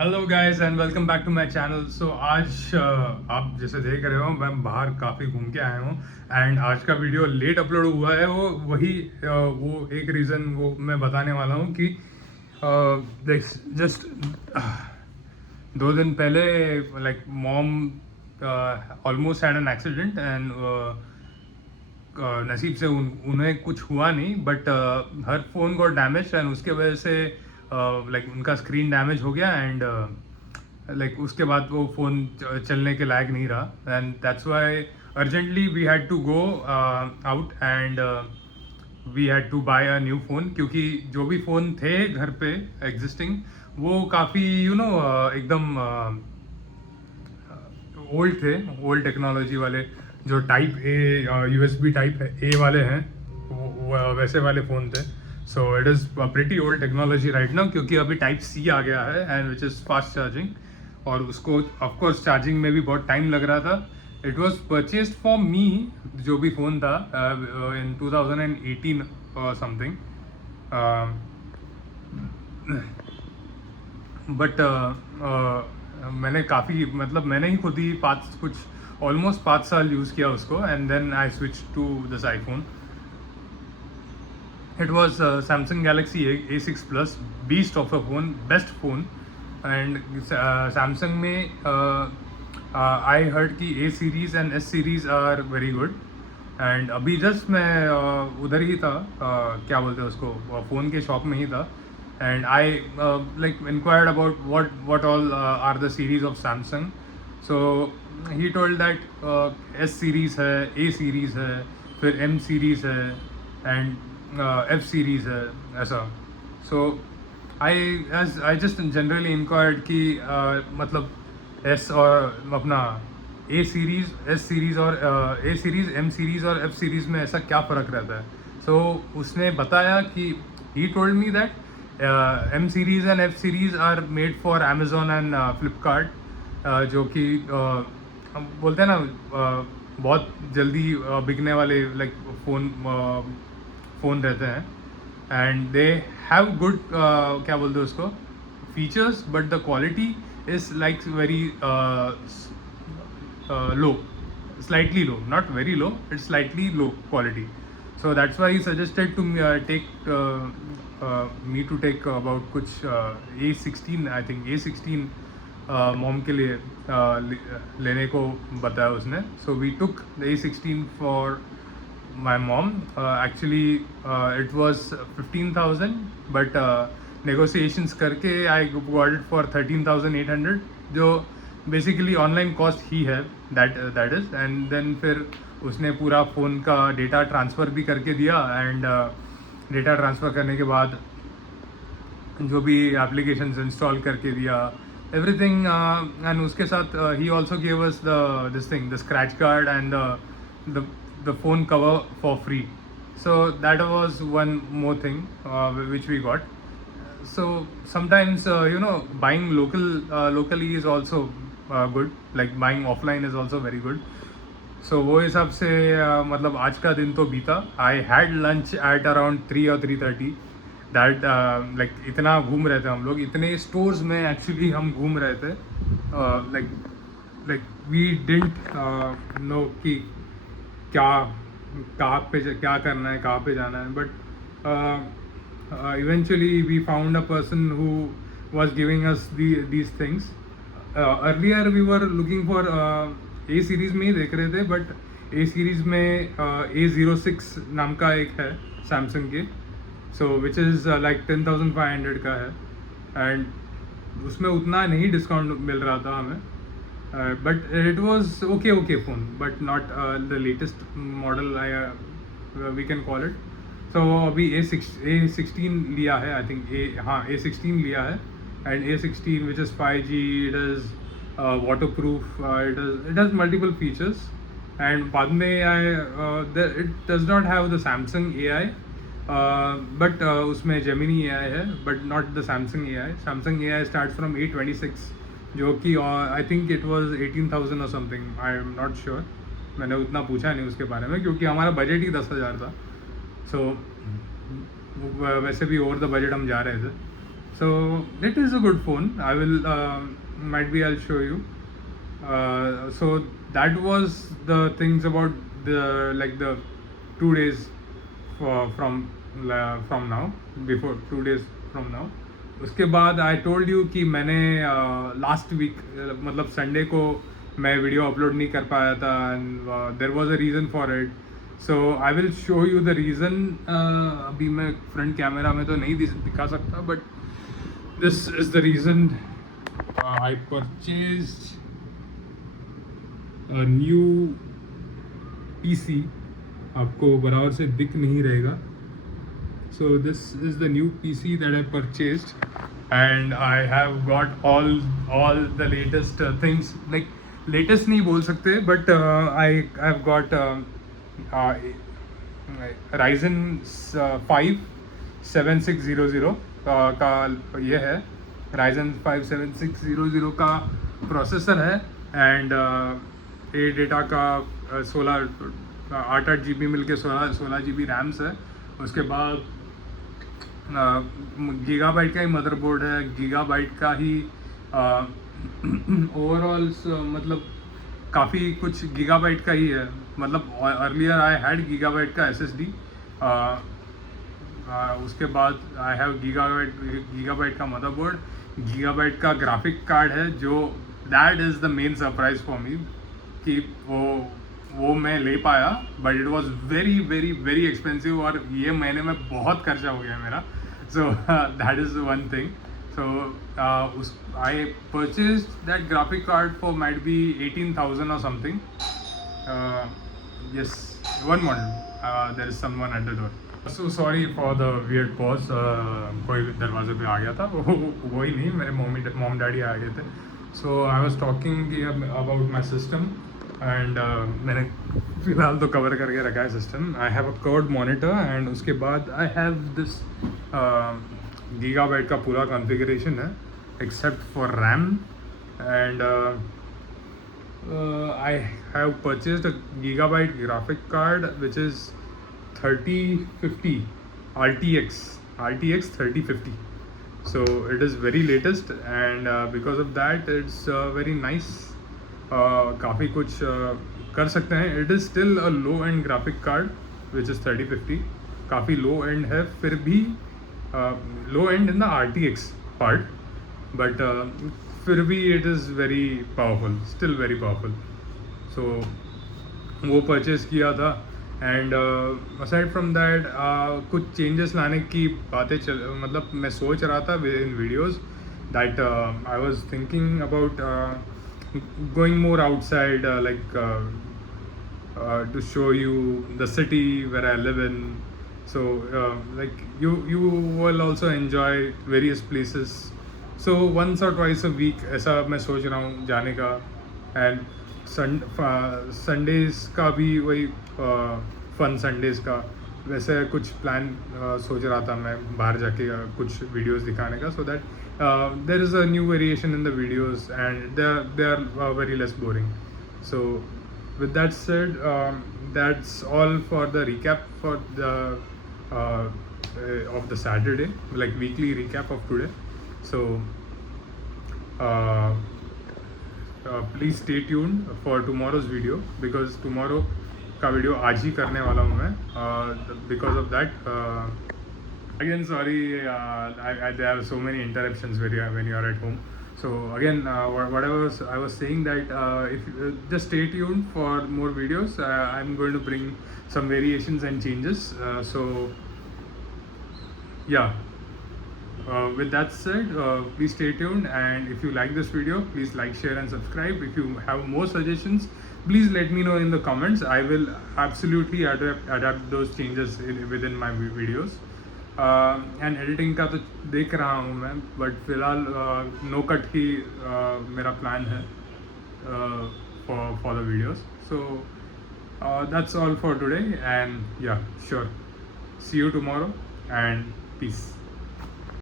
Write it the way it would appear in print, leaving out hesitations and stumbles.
Hello guys and welcome back to my channel. So आज आप जैसे देख रहे हो मैं बाहर काफ़ी घूम के आया हूँ एंड आज का वीडियो लेट अपलोड हुआ है। वो एक रीज़न वो मैं बताने वाला हूँ कि जस्ट 2 दिन पहले like mom almost had an accident and नसीब से उन्हें कुछ हुआ नहीं बट हर फ़ोन गॉट डैमेज एंड उसके वजह से लाइक उनका स्क्रीन डैमेज हो गया एंड लाइक उसके बाद वो फ़ोन चलने के लायक नहीं रहा and that's why urgently we had to go out and we had to buy a new phone, क्योंकि जो भी फ़ोन थे घर पे एग्जिस्टिंग वो काफ़ी एकदम ओल्ड थे, ओल्ड टेक्नोलॉजी वाले जो type A USB type A वाले हैं वो वैसे वाले फ़ोन थे। So it is pretty old technology right now, क्योंकि अभी टाइप सी आ गया है and which is fast charging और उसको ऑफकोर्स चार्जिंग में भी बहुत टाइम लग रहा था। It was purchased for me, जो भी फ़ोन था इन 2018 समथिंग, बट मैंने काफ़ी मैंने ही खुद ही ऑलमोस्ट 5 साल यूज़ किया उसको and then I switch to this iPhone. It was Samsung Galaxy A6 plus, beast of a phone, best phone. And Samsung में आई हर्ड कि A series and S series are very good and अभी just मैं उधर ही था, क्या बोलते हैं उसको, फ़ोन के शॉप में ही था and I like inquired about what all are the series of Samsung. So he told that S series है, A series है, फिर M series है एंड F series है, ऐसा। So I just generally inquired कि मतलब S और अपना A सीरीज़, S सीरीज़ और A सीरीज़, M सीरीज़ और F सीरीज़ में ऐसा क्या फ़र्क रहता है। सो उसने बताया कि he told me that M series and F series are made for Amazon and Flipkart, जो कि हम बोलते हैं ना बहुत जल्दी बिकने वाले लाइक फ़ोन रहते हैं एंड दे हैव गुड क्या बोलते हैं उसको, features, but the quality is like very low, slightly low, not very low, it's slightly low quality. So that's why he suggested to me me to take about कुछ A16, I think A16 mom के लिए लेने को बताया उसने. So we took the A16 for my mom. Actually it was 15,000 but negotiations करके I got it for 13,800, जो basically online cost ही है, दैट इज़। एंड देन फिर उसने पूरा फ़ोन का डेटा ट्रांसफ़र भी करके दिया एंड डेटा ट्रांसफ़र करने के बाद जो भी एप्लीकेशंस इंस्टॉल करके दिया एवरीथिंग एंड उसके साथ he also give us this thing, the scratch card and the phone cover for free. So that was one more thing which we got. So sometimes buying locally is also good, like buying offline is also very good. So वो हिसाब से मतलब आज का दिन तो बीता. I had lunch at around 3 or 3:30. That like इतना घूम रहे थे हम लोग, इतने स्टोर्स में एक्चुअली हम घूम रहे थे, लाइक वी डिडंट नो कि कहाँ पे क्या करना है, कहाँ पे जाना है, but eventually we found a person who was giving us these things. Earlier we were looking for A series में ही देख रहे थे, बट A series में A06 नाम का एक है सैमसंग के, सो विच इज़ लाइक 10,500 का है एंड उसमें उतना नहीं डिस्काउंट मिल रहा था हमें, but it was okay phone but not the latest model we can call it. So अभी A16 लिया है, आई थिंक A16 लिया है and A16 which is 5G, it is waterproof, it has multiple features and बाद में it does not have the Samsung AI, but उसमें Gemini AI है but not the Samsung AI. Samsung AI starts from A26, जो कि I think it was 18,000 or something, I am not sure, मैंने उतना पूछा नहीं उसके बारे में क्योंकि हमारा बजट ही 10,000 था. सो वैसे भी ओवर द बजट हम जा रहे थे. So it is a good phone. I will might be I'll show you. So that was the things about the like the 2 days from now, before 2 days from now. उसके बाद I told you कि मैंने last week मतलब संडे को मैं video upload नहीं कर पाया था, and there was a reason for it. So I will show you the reason. अभी मैं फ्रंट कैमरा में तो नहीं दिखा सकता, but this is the reason. I purchased a new PC. आपको बराबर से दिख नहीं रहेगा. So this is the new PC that I purchased, and I have got all the latest things. Like latest नहीं बोल सकते, but I've got Ryzen 5 7600 का ये है. Ryzen 5 7600 का प्रोसेसर है, एंड ए डेटा का 8 GB मिल के 16 GB रैम्स है. उसके बाद गीगाबाइट का ही मदरबोर्ड है, गीगाबाइट का ही ओवरऑल मतलब काफ़ी कुछ गीगाबाइट का ही है. मतलब अर्लियर आई हैड गीगाबाइट का SSD. उसके बाद आई हैव गीगाबाइट का मदरबोर्ड, गीगाबाइट का ग्राफिक कार्ड है, जो that is the main surprise for me कि वो मैं ले पाया. But it was very very very expensive, और ये महीने में बहुत खर्चा हो गया मेरा. So that is one thing. So I purchase that graphic card for might be 18,000 और something. Yes, one model. There is someone at the door. So sorry for the weird pause. कोई दरवाजे पे आ गया था. वो ही नहीं, मेरे मॉम डैडी आ गए थे. So I was talking about my system, and मैंने फ़िलहाल तो कवर करके रखा है system. I have a curved monitor, and उसके बाद आई हैव दिस गीगाबाइट का पूरा कॉन्फ़िगरेशन है except for RAM. And I have purchased a gigabyte graphic card which is 3050 RTX 3050. So it is very latest, and because of that it's very nice. काफ़ी कुछ कर सकते हैं. It is still a low end graphic card which is 3050. काफ़ी low end है, फिर भी low end in the RTX part, but फिर भी it is very powerful, still very powerful. So वो परचेज़ किया था. एंड असाइड फ्रॉम दैट कुछ चेंजेस लाने की बातें मतलब मैं सोच रहा था in videos that I was thinking about going more outside, to show you the city where I live in. So like you will also enjoy various places. So once or twice a week ऐसा मैं सोच रहा हूँ जाने का. And Sundays का भी वही फन संडेज़ का वैसे कुछ प्लान सोच रहा था मैं बाहर जाके कुछ वीडियोस दिखाने का, so that there is a new variation in the videos, and they are very less boring. So with that said, that's all for the recap for the of the Saturday, like weekly recap of today. So please stay tuned for tomorrow's video, because tomorrow का वीडियो आज ही करने वाला हूँ मैं. Because of that, again sorry, there are so many interruptions when you are at home. So again, whatever I was saying, that if just stay tuned for more videos. I'm going to bring some variations and changes. So yeah, with that said, please stay tuned, and if you like this video, please like, share and subscribe. If you have more suggestions, please let me know in the comments. I will absolutely adapt those changes within my videos. And editing का तो देख रहा हूँ मैं, बट फिलहाल no cut ही मेरा प्लान है for the videos. So that's all for today, and yeah, sure, see you tomorrow, and peace.